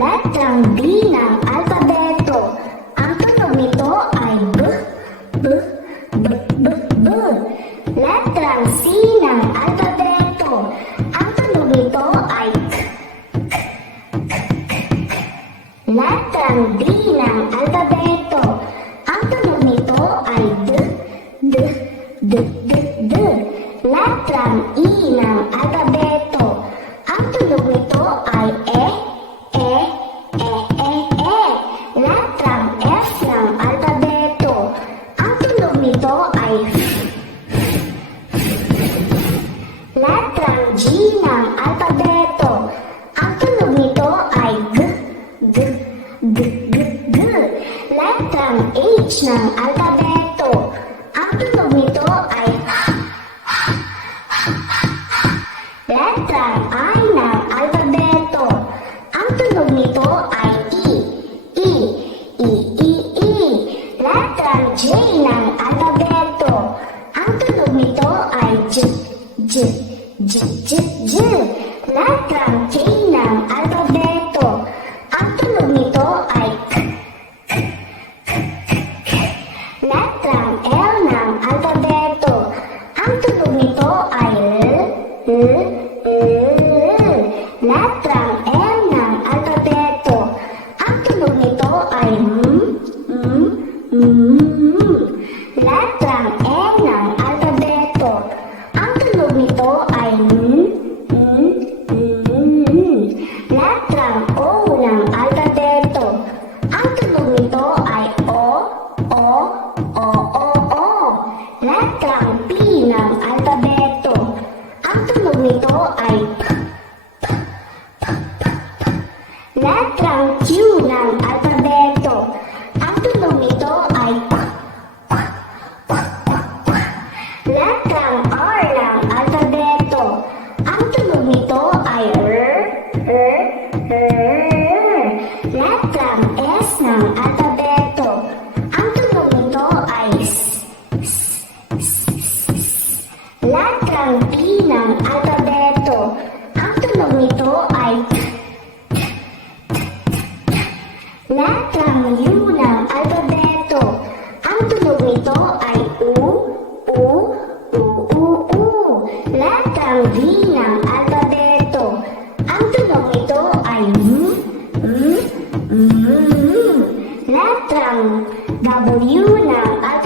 letrang D ng alpabeto. Ang tunog nito ay B, B, B, B, B. Letrang C ng alpabeto. Ang tunog nito ay K, K, K, K, K. Letrang D ng alpabeto. Ang tunog nito ay D, D, D, D, D. Letrang E ng alpabeto. G ng alfabeto. Ang tunog nito ay G. G. G. G. G. Letrang H ng alfabeto. Ang tunog nito ay H. Letrang I ng alfabeto. Ang tunog nito ay E. E. E. E. E. Letrang J ng alfabeto. Ang tunog nito ay J. J. J. J. J. Letrang K ng alfabeto. Ang tunog nito ay K. Letrang L ng alfabeto. Ang tunog nito ay L. L. L. Letrang M ng alfabeto. Ang tunog nito ay M. M. M. nito ay P. Letrang Q ng alfabeto. Ang tunog nito ay P. Letrang R ng alfabeto. Ang tunog nito ay R. R. R. Letrang S ng alfabeto. Ang tunog nito ay S. S. S. Letrang T ng alfabeto. Nito ay. Letrang U ng alfabeto. Ang tunog nito ay U. U. U. U. U. Letrang V ng alfabeto. Ang tunog nito ay M. M. M. Letrang W ng alfabeto.